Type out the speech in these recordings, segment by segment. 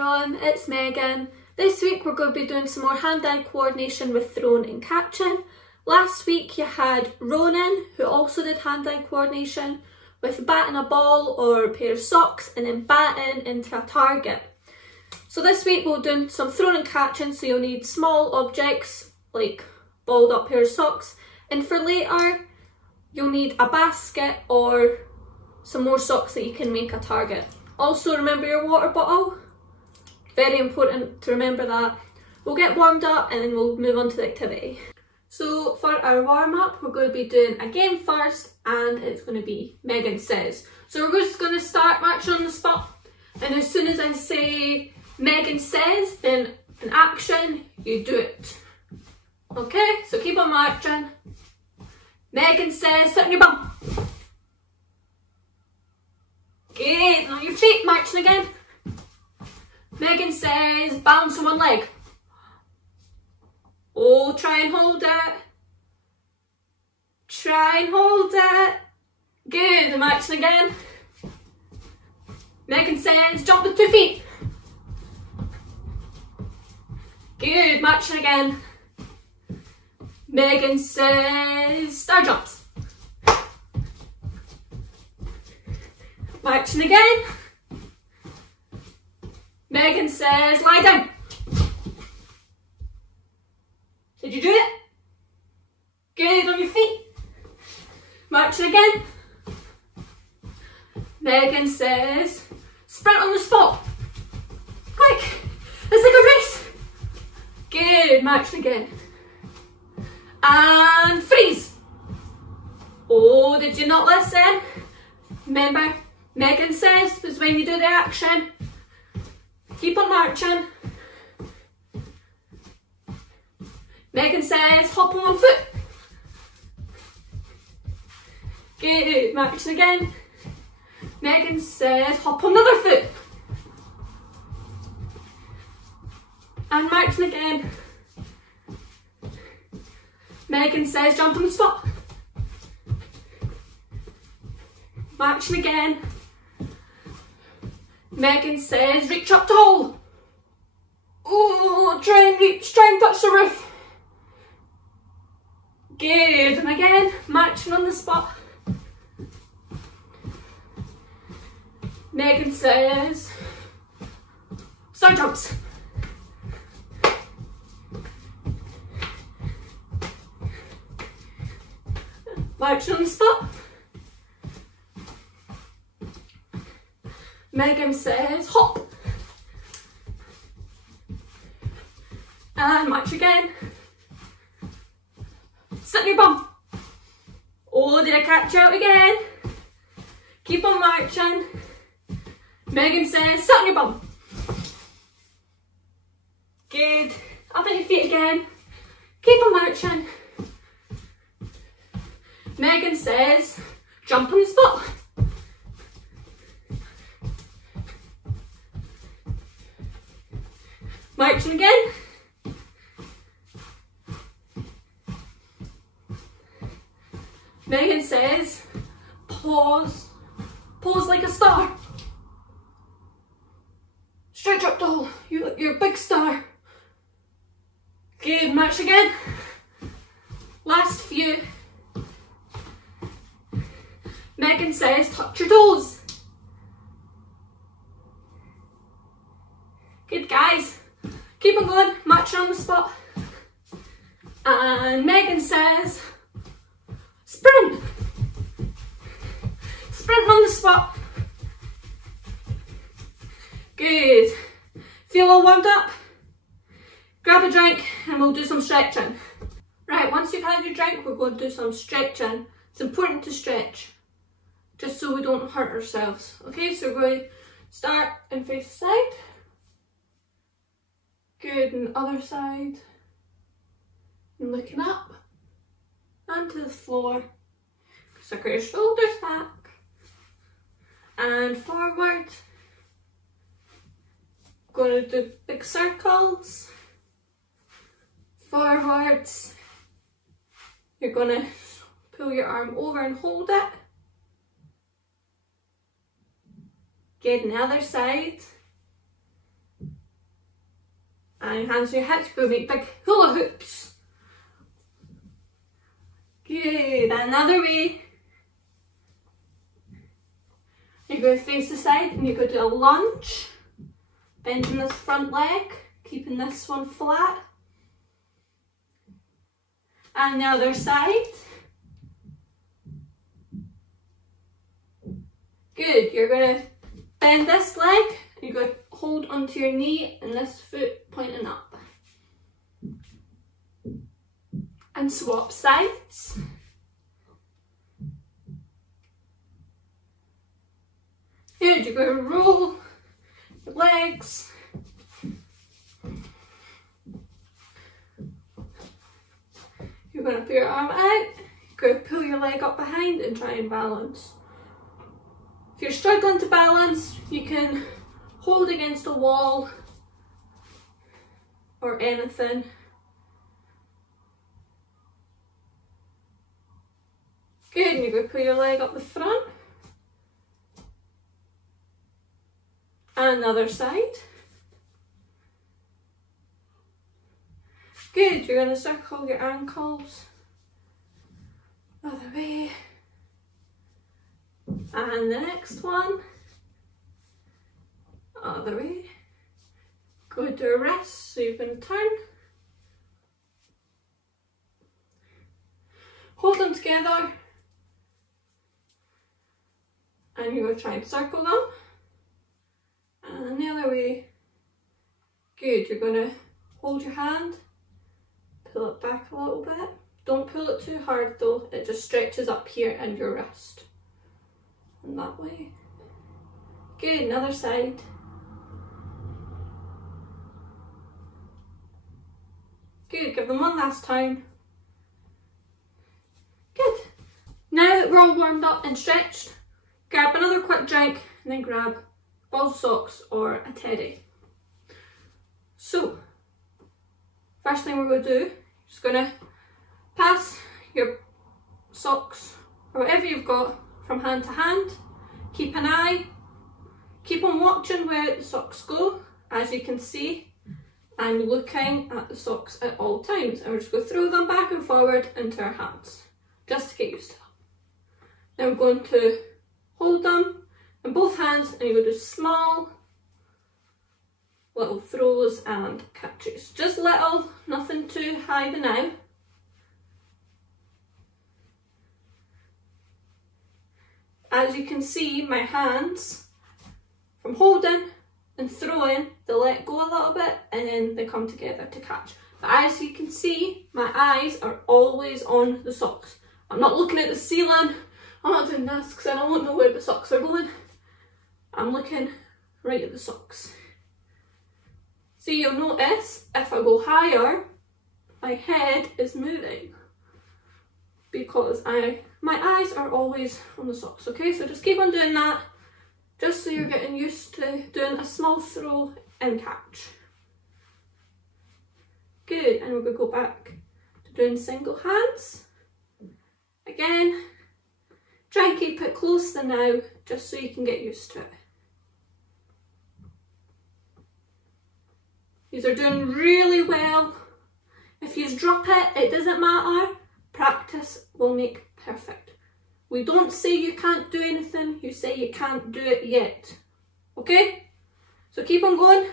everyone, it's Megan. This week we're going to be doing some more hand-eye coordination with throwing and catching. Last week you had Ronan, who also did hand-eye coordination with batting a ball or a pair of socks and then batting into a target. So this week we'll do some throwing and catching, so you'll need small objects like balled up pair of socks, and for later you'll need a basket or some more socks that you can make a target. Also remember your water bottle, very important to remember that. We'll get warmed up and then we'll move on to the activity. So for our warm up we're going to be doing a game first, and it's going to be Megan Says. So we're just going to start marching on the spot, and as soon as I say Megan Says, then in action you do it. Okay, so keep on marching. Megan says, sit on your bum. Good, on your feet, marching again. Megan says, bounce on one leg. Oh, try and hold it. Try and hold it. Good, marching again. Megan says, jump with 2 feet. Good, marching again. Megan says, star jumps. Marching again. Megan says, lie down. Did you do it? Good, on your feet. Marching again. Megan says, sprint on the spot. Quick, it's like a race. Good, marching again. And freeze. Oh, did you not listen? Remember, Megan says is when you do the action. Keep on marching. Megan says hop on 1 foot. Good, marching again. Megan says hop on another foot. And marching again. Megan says jump on the spot. Marching again. Megan says reach up tall. Oh, try and reach, try and touch the roof. Good, and again, marching on the spot. Megan says star jumps. Marching on the spot. Megan says hop. And march again. Sit on your bum. Oh, did I catch you out again? Keep on marching. Megan says sit on your bum. Good. Up on your feet again. Keep on marching. Megan says jump on the spot. Marching again. Megan says pause. Pose like a star. Stretch up tall. You're a big star. Good, march again. Last few. Megan says touch your toes. Good, guys. Keep on going, marching on the spot. And Megan says sprint. Sprint on the spot. Good. Feel all warmed up? Grab a drink and we'll do some stretching. Right, once you've had your drink, we're going to do some stretching. It's important to stretch, just so we don't hurt ourselves. Okay, so we're going to start and face the side. Good, and the other side. And looking up and to the floor. Circle your shoulders back. And forward. Going to do big circles. Forwards. You're going to pull your arm over and hold it. Good, on the other side. And hands on your hips, go make big hula hoops. Good, another way. You're going to face the side and you're going to do a lunge. Bending this front leg, keeping this one flat. And the other side. Good, you're going to bend this leg and you're going to hold onto your knee and this foot pointing up. And swap sides. Good, you're going to roll your legs. You're going to put your arm out, you're going to pull your leg up behind and try and balance. If you're struggling to balance, you can hold against a wall or anything. Good, and you're going to put your leg up the front. And another side. Good, you're going to circle your ankles. Other way. And the next one. Other way. Go to a rest, so you're going to turn. Hold them together. And you're going to try and circle them. And the other way. Good, you're going to hold your hand. Pull it back a little bit. Don't pull it too hard though, it just stretches up here and your wrist. And that way. Good, another side. Good, give them one last time. Good. Now that we're all warmed up and stretched, grab another quick drink and then grab balls of socks or a teddy. So, first thing we're going to do, you're just going to pass your socks or whatever you've got from hand to hand. Keep an eye, keep on watching where the socks go. As you can see, I'm looking at the socks at all times, and we're just going to throw them back and forward into our hands, just to get used to them. Then we're going to hold them in both hands and you're going to do small little throws and catches. Just little, nothing too high the now. As you can see, my hands, from holding and throwing, they let go a little bit and then they come together to catch. But as you can see, my eyes are always on the socks. I'm not looking at the ceiling, I'm not doing this because I don't know where the socks are going. I'm looking right at the socks. So you'll notice if I go higher, my head is moving because my eyes are always on the socks, okay? So just keep on doing that, just so you're getting used to doing a small throw and catch. Good, and we're going to go back to doing single hands. Again, try and keep it close to now, just so you can get used to it. These are doing really well. If you drop it, it doesn't matter. Practice will make perfect. We don't say you can't do anything, you say you can't do it yet. Okay? So keep on going.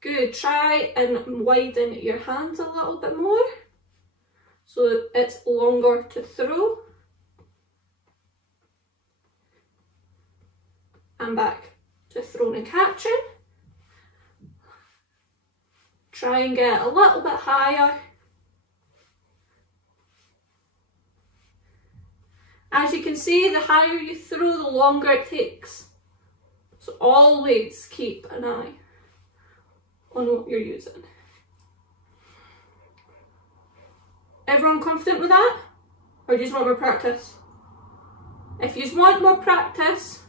Good, try and widen your hands a little bit more so it's longer to throw. And back to throwing and catching. Try and get a little bit higher. As you can see, the higher you throw, the longer it takes. So always keep an eye on what you're using. Everyone confident with that? Or do you just want more practice? If you want more practice,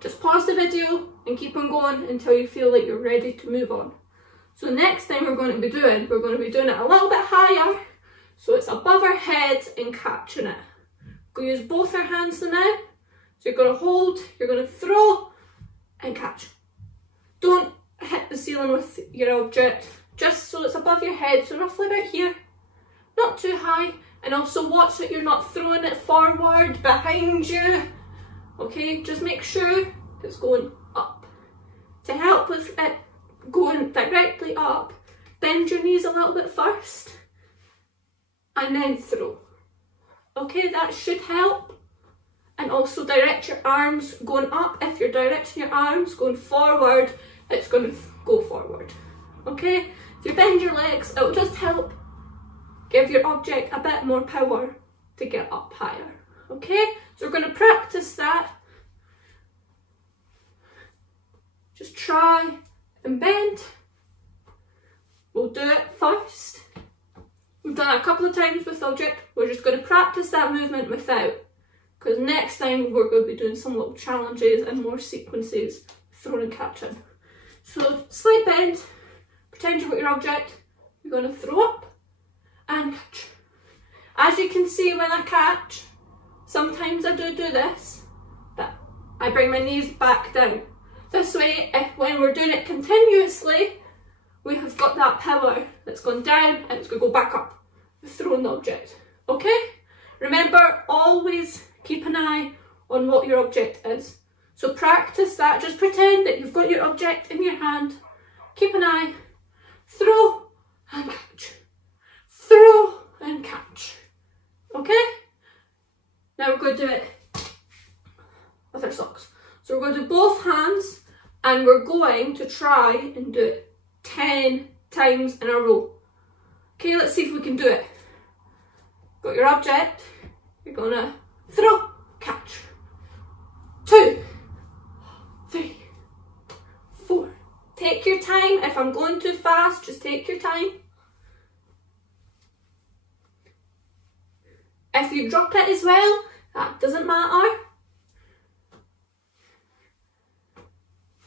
just pause the video and keep on going until you feel like you're ready to move on. So next time we're going to be doing it a little bit higher, so it's above our heads and catching it. Go use both our hands now. So you're going to hold, you're going to throw and catch. Don't hit the ceiling with your object, just so it's above your head, so roughly about here, not too high, and also watch that you're not throwing it forward, behind you, okay, just make sure it's going up. To help with it going directly up, bend your knees a little bit first, and then throw, okay, that should help. And also direct your arms going up. If you're directing your arms going forward, it's going to go forward, okay? If you bend your legs, it will just help give your object a bit more power to get up higher, okay? So we're going to practice that. Just try and bend. We'll do it first. We've done it a couple of times with the object. We're just going to practice that movement without, because next time we're going to be doing some little challenges and more sequences, throwing and catching. So slight bend, pretend you've got your object, you're going to throw up and catch. As you can see when I catch, sometimes I do this, but I bring my knees back down. This way, when we're doing it continuously, we have got that power that's going down and it's going to go back up, throwing the object, okay? Remember, always keep an eye on what your object is. So practice that, just pretend that you've got your object in your hand, keep an eye, throw and catch, throw and catch, okay? Now we're going to do it with our socks. So we're going to do both hands and we're going to try and do it 10 times in a row. Okay, let's see if we can do it. Got your object, you're going to throw, catch. 2, 3, 4. Take your time. If I'm going too fast, just take your time. If you drop it as well, that doesn't matter.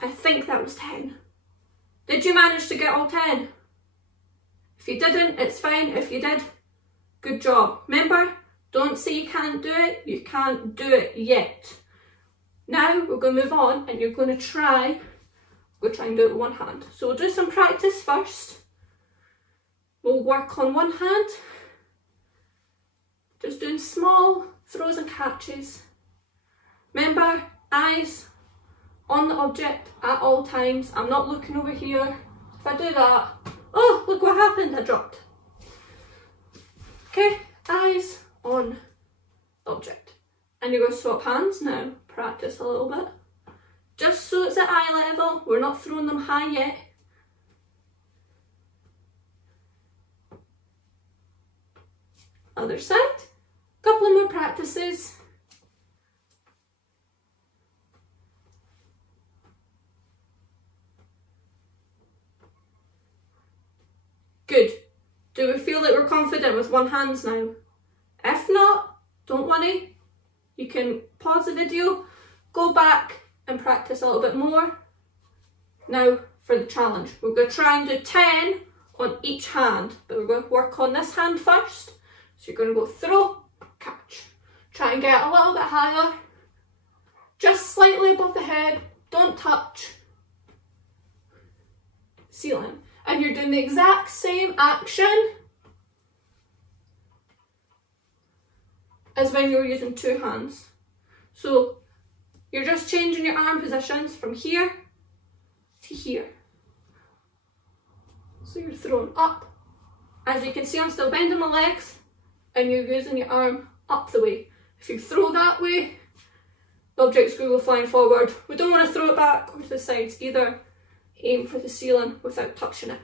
I think that was 10. Did you manage to get all 10? If you didn't, it's fine. If you did, good job. Remember, don't say you can't do it. You can't do it yet. Now we're going to move on and you're going to try, we'll try and do it with one hand. So we'll do some practice first. We'll work on one hand. Just doing small throws and catches. Remember, eyes on the object at all times. I'm not looking over here. If I do that, oh, look what happened, I dropped. Okay, eyes on the object. And you're going to swap hands now. Practice a little bit. Just so it's at eye level, we're not throwing them high yet. Other side. Couple of more practices. Good. Do we feel that we're confident with one hand now? If not, don't worry. You can pause the video, go back and practice a little bit more. Now for the challenge. We're going to try and do 10 on each hand, but we're going to work on this hand first. So you're going to go throw, catch. Try and get a little bit higher, just slightly above the head, don't touch ceiling. And you're doing the exact same action as when you were using two hands. So you're just changing your arm positions from here to here. So you're throwing up. As you can see, I'm still bending my legs and you're using your arm up the way. If you throw that way, the object's going to go flying forward. We don't want to throw it back or to the sides either. Aim for the ceiling without touching it.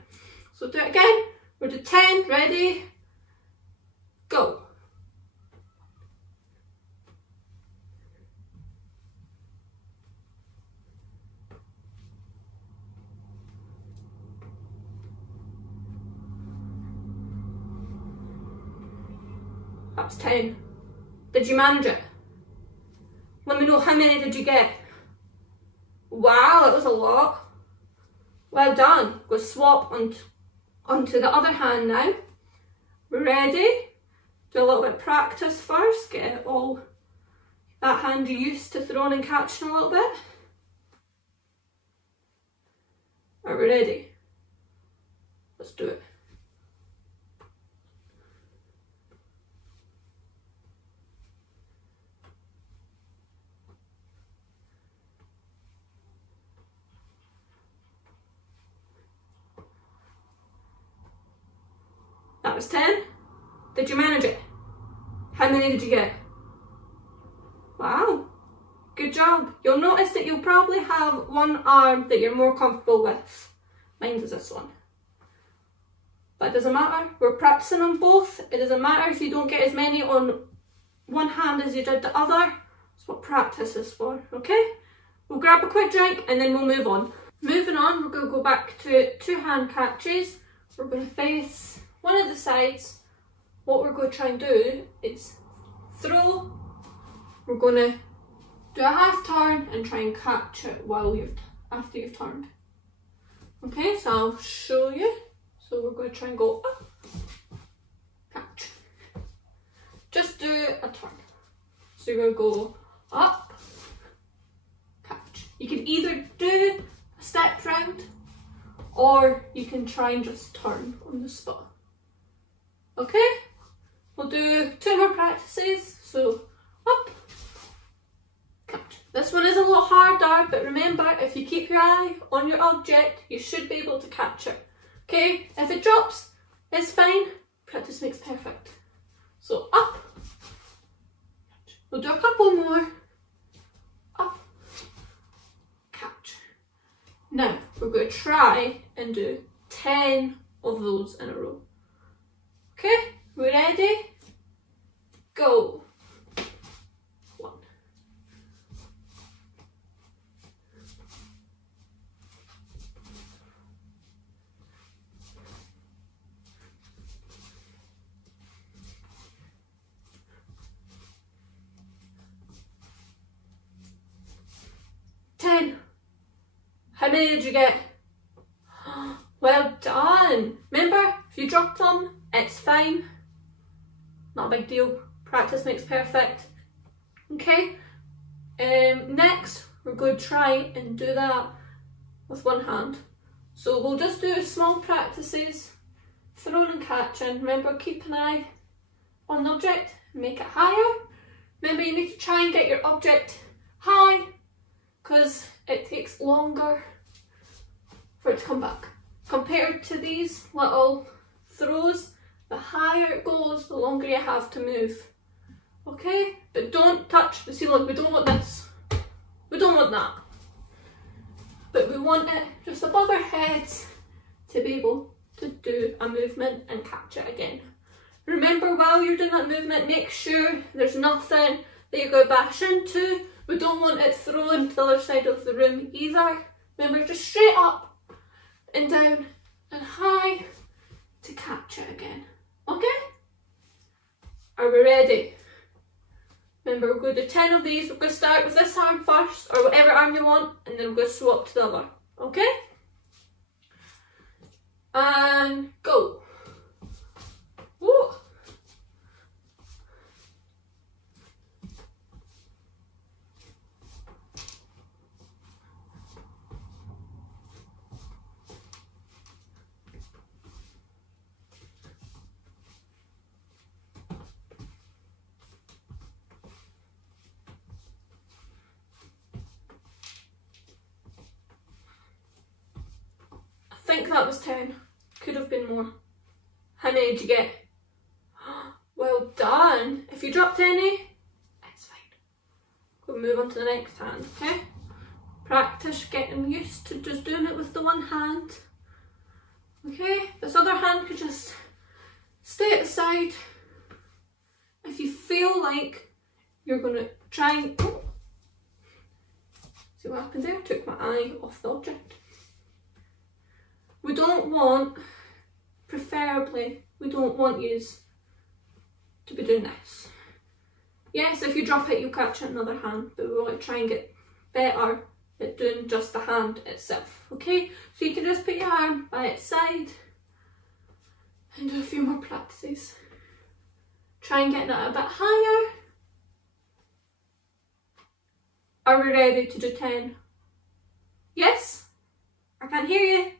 So do it again. We'll do 10, ready, go. That's 10. Did you manage it? Let me know how many did you get. Wow, that was a lot. Well done. Go swap onto the other hand now. We're ready. Do a little bit of practice first. Get all that hand used to throwing and catching a little bit. Are we ready? Let's do it. That was 10. Did you manage it? How many did you get? Wow, good job. You'll notice that you'll probably have one arm that you're more comfortable with. Mine is this one. But it doesn't matter, we're practicing on both. It doesn't matter if you don't get as many on one hand as you did the other. That's what practice is for, okay? We'll grab a quick drink and then we'll move on. Moving on, we're going to go back to 2 hand catches. We're going to face one of the sides. What we're going to try and do is throw. We're going to do a half turn and try and catch it after you've turned. Okay, so I'll show you. So we're going to try and go up, catch. Just do a turn. So you're going to go up, catch. You can either do a step round or you can try and just turn on the spot. Okay, we'll do 2 more practices. So up, catch. This one is a lot harder, but remember, if you keep your eye on your object, you should be able to catch it. Okay, if it drops, it's fine. Practice makes perfect. So up, catch. We'll do a couple more. Up, catch. Now, we're going to try and do 10 of those in a row. Okay, we ready? Go. 1. 10. How many did you get? Well done. Remember, if you drop them, it's fine. Not a big deal. Practice makes perfect. Okay. Next, we're going to try and do that with one hand. So we'll just do small practices, throwing and catching. Remember, keep an eye on the object, make it higher. Remember, you need to try and get your object high because it takes longer for it to come back. Compared to these little throws, the higher it goes, the longer you have to move. Okay? But don't touch the ceiling. We don't want this. We don't want that. But we want it just above our heads to be able to do a movement and catch it again. Remember, while you're doing that movement, make sure there's nothing that you're going to bash into. We don't want it thrown to the other side of the room either. Remember, just straight up and down and high to catch it again. Okay? Are we ready? Remember, we're going to do 10 of these. We're going to start with this arm first, or whatever arm you want, and then we're going to swap to the other. Okay? And go. Woo. I think that was 10. Could have been more. How many did you get? Well done. If you dropped any, it's fine. We'll move on to the next hand, okay? Practice getting used to just doing it with the one hand. Okay, this other hand could just stay at the side. If you feel like you're going to try and... Oh. See what happened there? Took my eye off the object. We don't want, preferably, we don't want yous to be doing this. Yes, if you drop it, you'll catch it in another hand, but we want to try and get better at doing just the hand itself, okay? So you can just put your arm by its side and do a few more practices. Try and get that a bit higher. Are we ready to do 10? Yes? I can't hear you.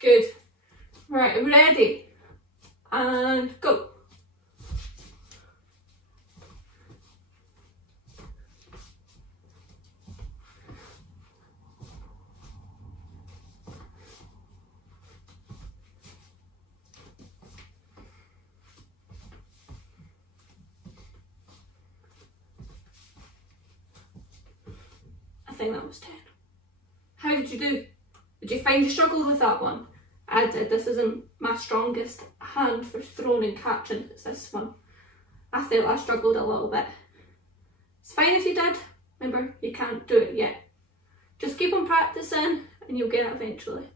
Good. Right, are we ready? And go. I think that was 10. How did you do? Did you find you struggled with that one? I did. This isn't my strongest hand for throwing and catching. It's this one. I felt I struggled a little bit. It's fine if you did. Remember, you can't do it yet. Just keep on practicing and you'll get it eventually.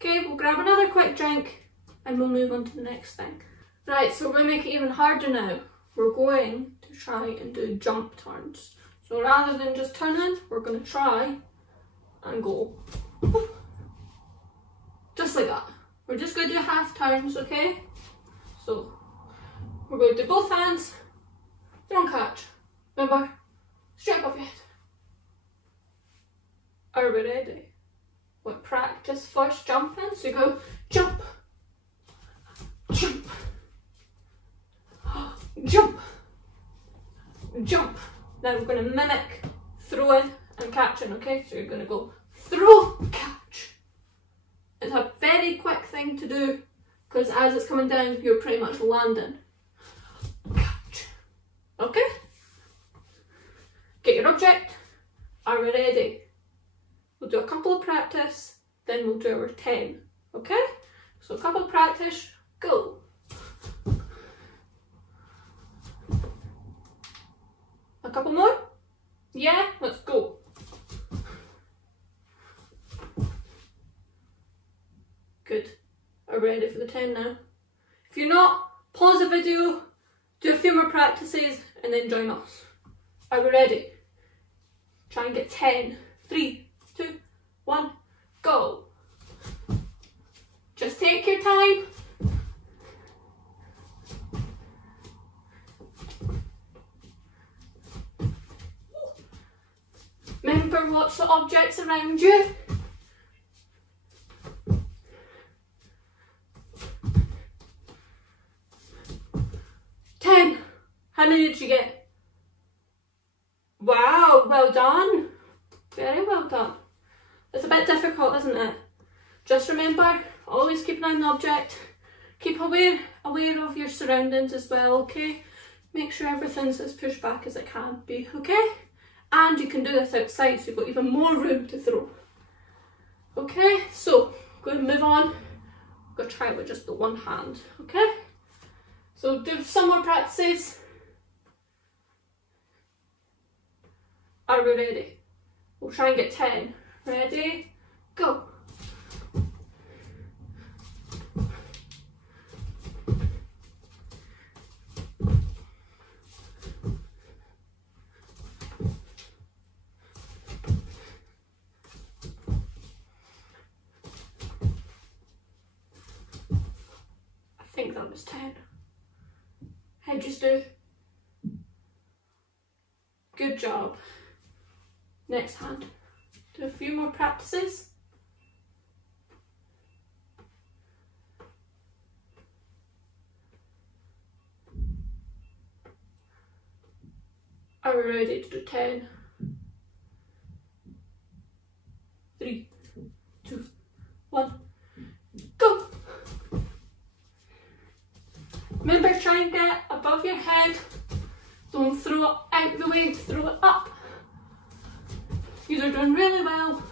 Okay, we'll grab another quick drink and we'll move on to the next thing. Right, so we're going to make it even harder now. We're going to try and do jump turns. So rather than just turning, we're going to try and go. Just like that. We're just going to do half turns, okay? So we're going to do both hands, throw and catch. Remember, straight above your head. Are we ready? We'll practice first jumping. So you go jump, jump, jump, jump. Now we're going to mimic throwing and catching, okay? So you're going to go throw, catch. It's a very quick thing to do because as it's coming down, you're pretty much landing. Catch. Okay? Get your object. Are we ready? We'll do a couple of practice, then we'll do our 10. Okay? So a couple of practice, go. A couple more? Yeah? Let's go. Good. Are we ready for the 10 now? If you're not, pause the video, do a few more practices and then join us. Are we ready? Try and get 10. 3, 2, 1, go. Just take your time. Remember, watch the objects around you. How many did you get? Wow, well done. Very well done. It's a bit difficult, isn't it? Just remember, always keep an eye on the object. Keep aware of your surroundings as well, okay? Make sure everything's as pushed back as it can be, okay? And you can do this outside, so you've got even more room to throw. Okay, so go and move on. I'm going to try it with just the one hand, okay? So do some more practices. Are we ready? We'll try and get 10. Ready? Go. I think that was 10. How'd you do? Good job. Next hand. Do a few more practices. Are we ready to do 10? 3, 2, 1, go! Remember, try and get above your head. Don't throw it out the way, throw it up. You're doing really well.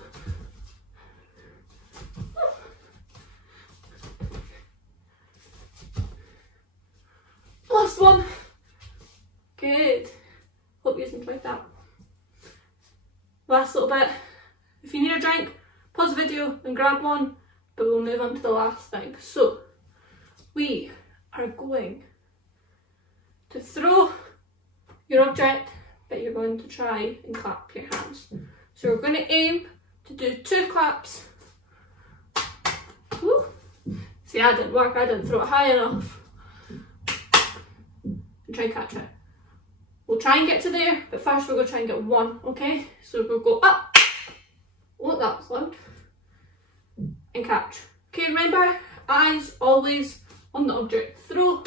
Last one. Good. Hope you enjoyed that. Last little bit. If you need a drink, pause the video and grab one, but we'll move on to the last thing. So, we are going to throw your object, but you're going to try and clap your hands. So we're going to aim to do 2 claps. Woo. See, that didn't work, I didn't throw it high enough. And try and catch it. We'll try and get to there, but first we're going to try and get 1, okay? So we'll go up. Oh, that was loud. And catch. Okay, remember, eyes always on the object. Throw,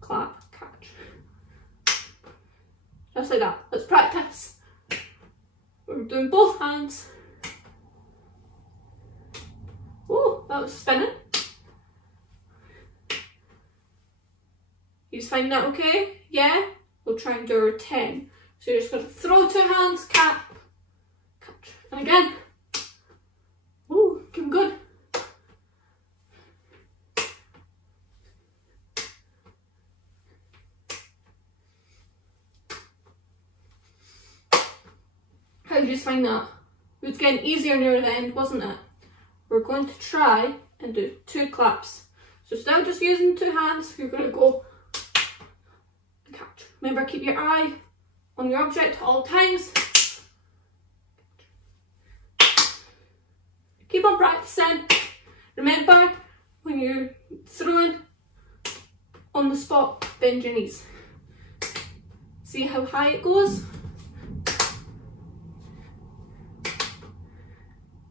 clap, catch. Just like that. Let's practice. We're doing both hands. Oh, that was spinning. You find that okay? Yeah? We'll try and do our 10. So you're just going to throw 2 hands, catch. And again. Ooh, looking good. How did you find that? It was getting easier near the end, wasn't it? We're going to try and do 2 claps. So instead of just using 2 hands, you're going to go and catch. Remember, keep your eye on your object at all times. Keep on practicing. Remember, when you're throwing on the spot, bend your knees. See how high it goes?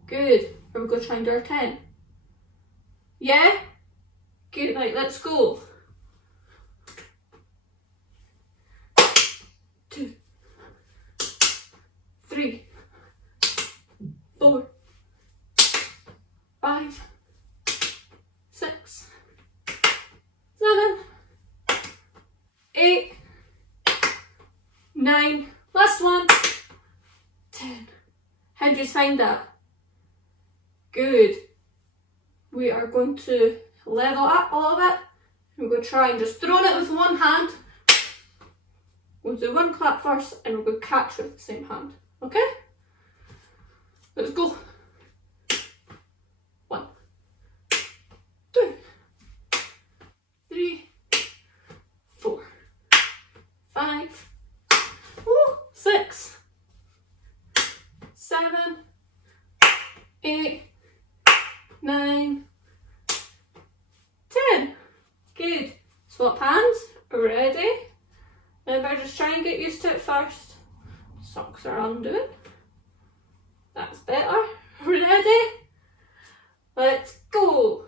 Good. Are we going to try and do our 10? Yeah? Good, right, let's go. 2, 3, 4, 5, 6, 7, 8, 9, last one, 10. How did you find that? Good. We are going to level up a little bit. We're going to try and just throw it with one hand. We'll do 1 clap first and we're going to catch with the same hand. Okay? Let's go. 1, 2, 3, 4, 5, 6, 7, 8, 9, 10. Good. Swap hands. Ready? Remember, just try and get used to it first. Socks are undone. That's better. Ready? Let's go.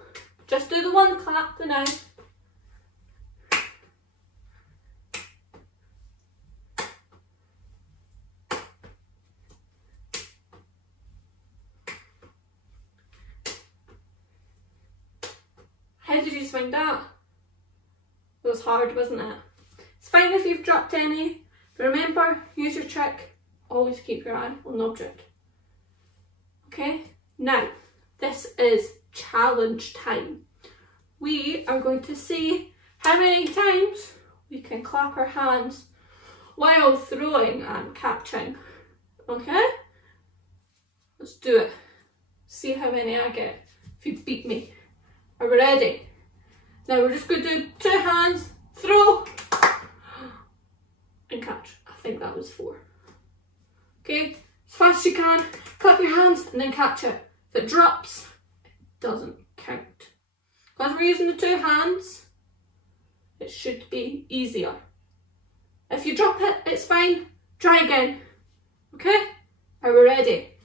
Just do the 1 clap for now. How did you find that? It was hard, wasn't it? It's fine if you've dropped any, but remember, use your trick. Always keep your eye on the object. Okay? Now, this is challenge time. We are going to see how many times we can clap our hands while throwing and catching. Okay? Let's do it. See how many I get if you beat me. Are we ready? Now we're just going to do 2 hands, throw, and catch. I think that was 4. Okay, as fast as you can, clap your hands and then catch it. If it drops, it doesn't count. Because we're using the 2 hands, it should be easier. If you drop it, it's fine. Try again. Okay? Are we ready?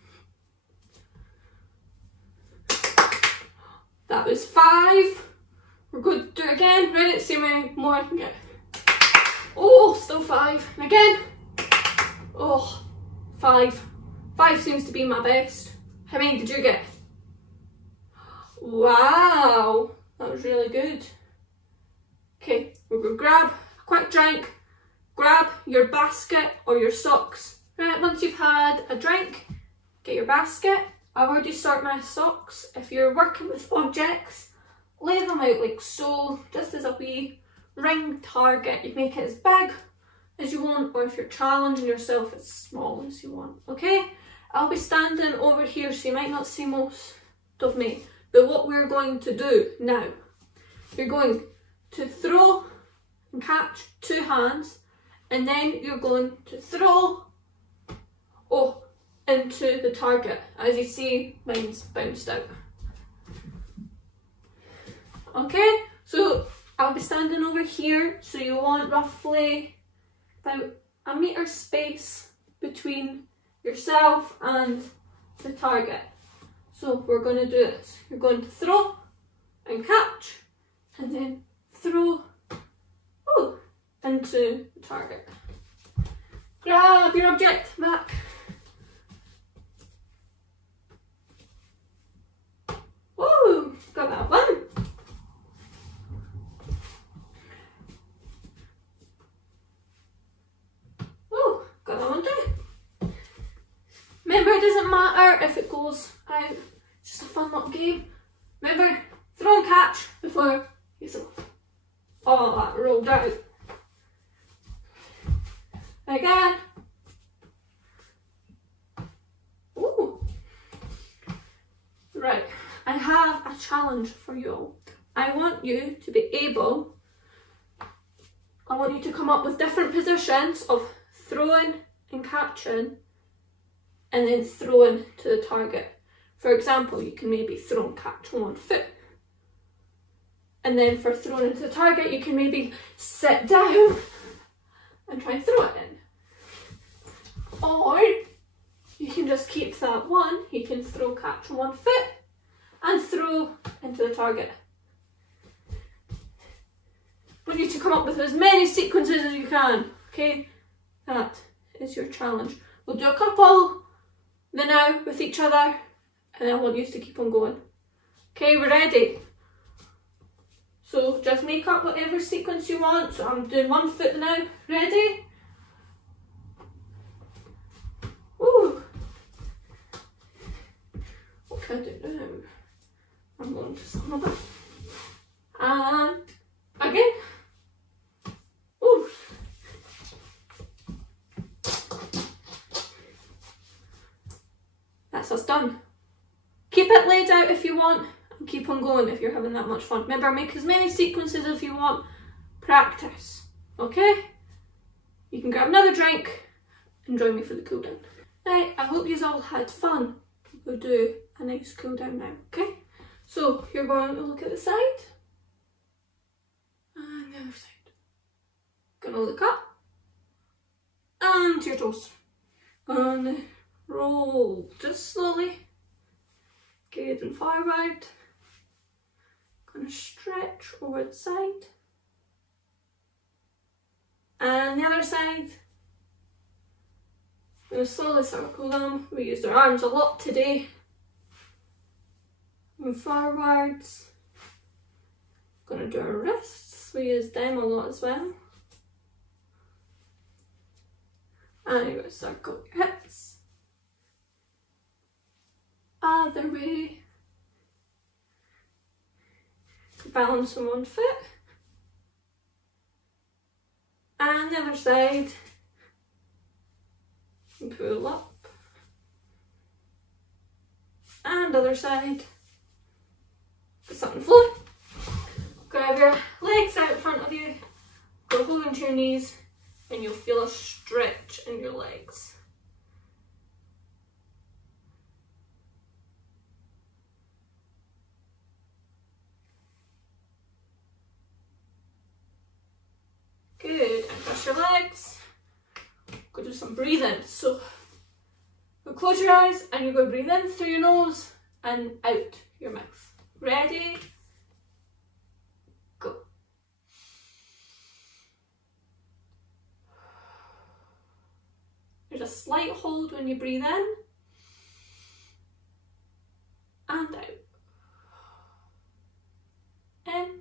That was 5. We're going to do it again. Ready? Let's see how many more I can get. Oh, still 5. And again. Oh, 5. 5 seems to be my best. How many did you get? Wow, that was really good. Okay, we're going to grab a quick drink. Grab your basket or your socks. Right, once you've had a drink, get your basket. I've already started my socks. If you're working with objects, lay them out like so, just as a wee ring target. You make it as big as you want, or if you're challenging yourself, as small as you want, okay? I'll be standing over here, so you might not see most of me. But what we're going to do now, you're going to throw and catch 2 hands, and then you're going to throw into the target. As you see, mine's bounced out. Okay, so I'll be standing over here, so you want roughly about a metre space between yourself and the target. So we're going to do this. You're going to throw and catch, and then throw into the target. Grab your object back. Woo! Got that one. Oh, got that one too. Remember, it doesn't matter if it goes out. It's just a fun little game. Remember, throw and catch before you throw. Oh, that rolled out. Again. Ooh. Right, I have a challenge for you all. I want you to be able, I want you to come up with different positions of throwing and catching and then throwing to the target. For example, you can maybe throw and catch on one foot. And then for throwing into the target, you can maybe sit down and try and throw it in. Or you can just keep that one. You can throw, catch on one foot and throw into the target. I want you to come up with as many sequences as you can, okay? That is your challenge. We'll do a couple now with each other, and I want you to keep on going. Okay, we're ready? So just make up whatever sequence you want. So I'm doing one foot now. Ready? Woo! What can I do now? I'm going to some of it. And again. Woo! That's us done. Keep it laid out if you want. Keep on going if you're having that much fun. Remember, make as many sequences if you want. Practice, okay? You can grab another drink and join me for the cool down. Right, I hope you all had fun. We'll do a nice cool down now, okay? So you're going to look at the side and the other side. Gonna look up and to your toes. Gonna roll just slowly. Good and forward. Gonna stretch over the side. And the other side. Gonna slowly circle them. We used our arms a lot today. Move forwards. Gonna do our wrists. We use them a lot as well. And you're gonna circle your hips. Other way. Balance on one foot. And the other side. And pull up. And other side. Put something on the floor. Grab your legs out in front of you. Go hold onto your knees. And you'll feel a stretch in your legs. Good, and cross your legs. Go do some breathing. So, go close your eyes and you're going to breathe in through your nose and out your mouth. Ready? Go. There's a slight hold when you breathe in and out. In.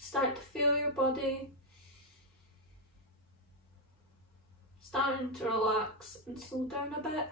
Start to feel your body starting to relax and slow down a bit.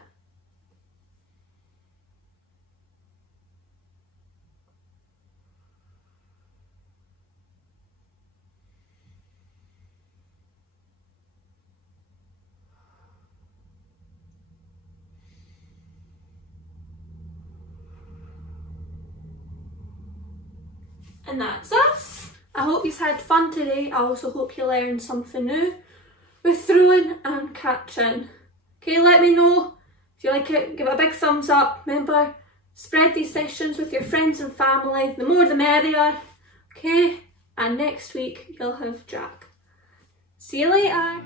And that's us. I hope you've had fun today. I also hope you learned something new with throwing and catching. Okay, let me know if you like it. Give it a big thumbs up. Remember, spread these sessions with your friends and family. The more the merrier. Okay, and next week you'll have Jack. See you later!